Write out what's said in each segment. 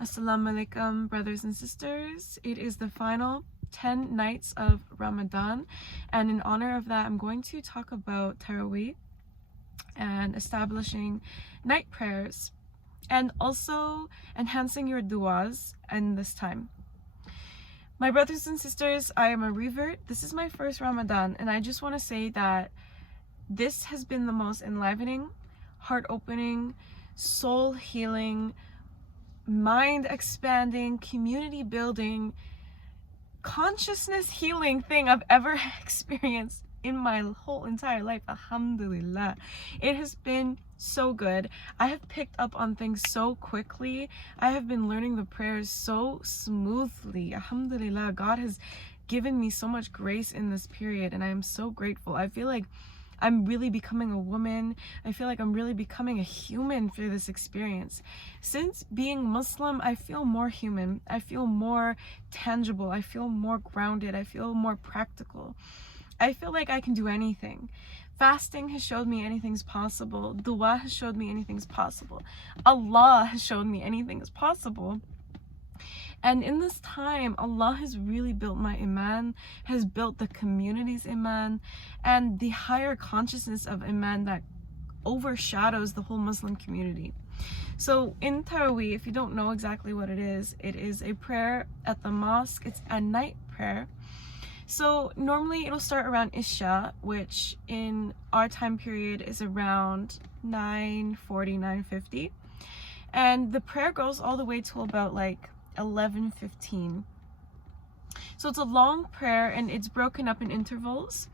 Assalamu alaikum, brothers and sisters. It is the final 10 nights of Ramadan, and in honor of that, I'm going to talk about Taraweeh and establishing night prayers and also enhancing your du'as in this time. My brothers and sisters, I am a revert. This is my first Ramadan, and I just want to say that this has been the most enlivening, heart-opening, soul-healing, mind-expanding, community-building, consciousness-healing thing I've ever experienced in my whole entire life. Alhamdulillah. It has been so good. I have picked up on things so quickly. I have been learning the prayers so smoothly. Alhamdulillah. God has given me so much grace in this period, and I am so grateful. I feel like I'm really becoming a woman. I feel like I'm really becoming a human through this experience. Since being Muslim, I feel more human. I feel more tangible. I feel more grounded. I feel more practical. I feel like I can do anything. Fasting has showed me anything's possible. Dua has showed me anything's possible. Allah has showed me anything is possible. And in this time, Allah has really built my iman, has built the community's iman, and the higher consciousness of iman that overshadows the whole Muslim community. So in Taraweeh, if you don't know exactly what it is a prayer at the mosque. It's a night prayer. So normally it'll start around Isha, which in our time period is around 9:40, 9:50. And the prayer goes all the way to about like 11:15. So it's a long prayer, and it's broken up in intervals,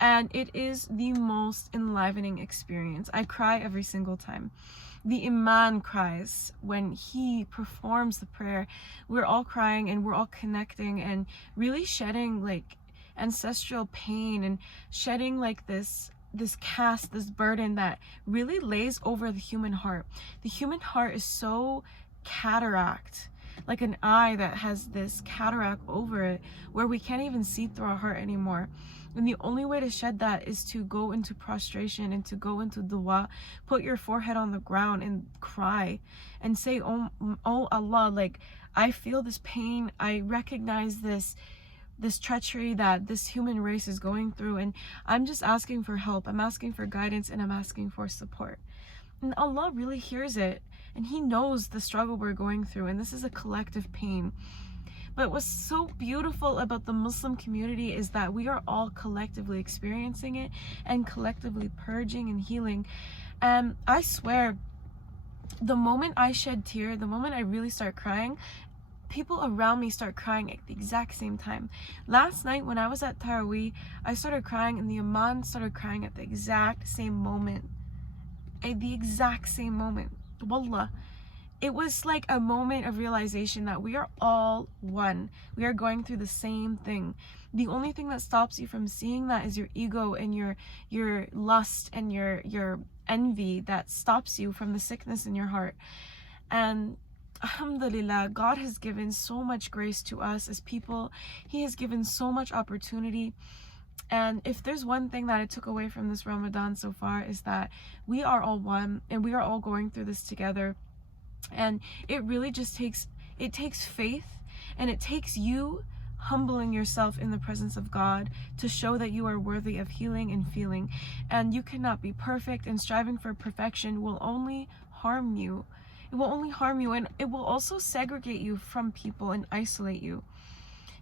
and it is the most enlivening experience. I cry every single time. The Imam cries when he performs the prayer. We're all crying, and we're all connecting and really shedding like ancestral pain, and shedding like this cast, this burden that really lays over the human heart. The human heart is so cataract, like an eye that has this cataract over it, where we can't even see through our heart anymore. And the only way to shed that is to go into prostration and to go into dua, put your forehead on the ground and cry and say, oh Allah, like I feel this pain, I recognize this treachery that this human race is going through, and I'm just asking for help, I'm asking for guidance, and I'm asking for support. And Allah really hears it, and He knows the struggle we're going through, and this is a collective pain. But what's so beautiful about the Muslim community is that we are all collectively experiencing it and collectively purging and healing. And I swear, the moment I shed tear, the moment I really start crying, people around me start crying at the exact same time. Last night when I was at Taraweeh, I started crying, and the Imam started crying at the exact same moment. At the exact same moment. Wallah. It was like a moment of realization that we are all one. We are going through the same thing. The only thing that stops you from seeing that is your ego and your lust and your envy that stops you from the sickness in your heart. And alhamdulillah, God has given so much grace to us as people. He has given so much opportunity. And if there's one thing that I took away from this Ramadan so far, is that we are all one, and we are all going through this together. And it really just takes faith, and it takes you humbling yourself in the presence of God to show that you are worthy of healing and feeling. And you cannot be perfect, and striving for perfection will only harm you. It will only harm you, and it will also segregate you from people and isolate you.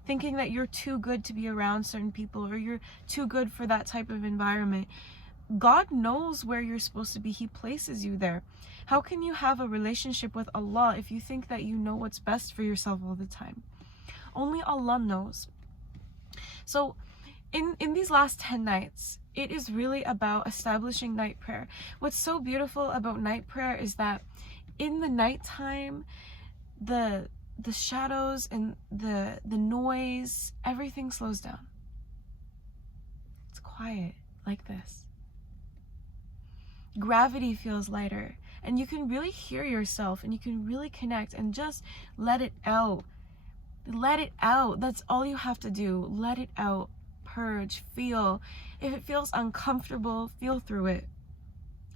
Thinking that you're too good to be around certain people, or you're too good for that type of environment. God knows where you're supposed to be. He places you there. How can you have a relationship with Allah if you think that you know what's best for yourself all the time? Only Allah knows. So in these last 10 nights, it is really about establishing night prayer. What's so beautiful about night prayer is that in the nighttime, the shadows and the noise, everything slows down. It's quiet like this. Gravity feels lighter, and you can really hear yourself, and you can really connect and just let it out. Let it out. That's all you have to do. Let it out. Purge. Feel. If it feels uncomfortable, feel through it.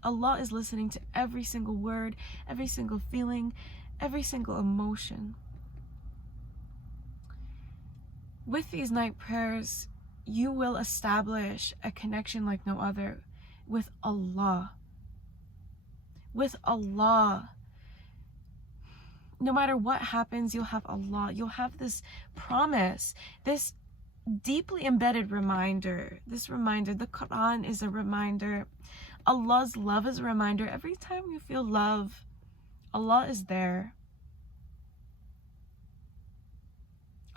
Allah is listening to every single word, every single feeling, every single emotion. With these night prayers, you will establish a connection like no other with Allah. With Allah. No matter what happens, you'll have Allah. You'll have this promise, this deeply embedded reminder. This reminder, the Quran is a reminder. Allah's love is a reminder. Every time you feel love, Allah is there.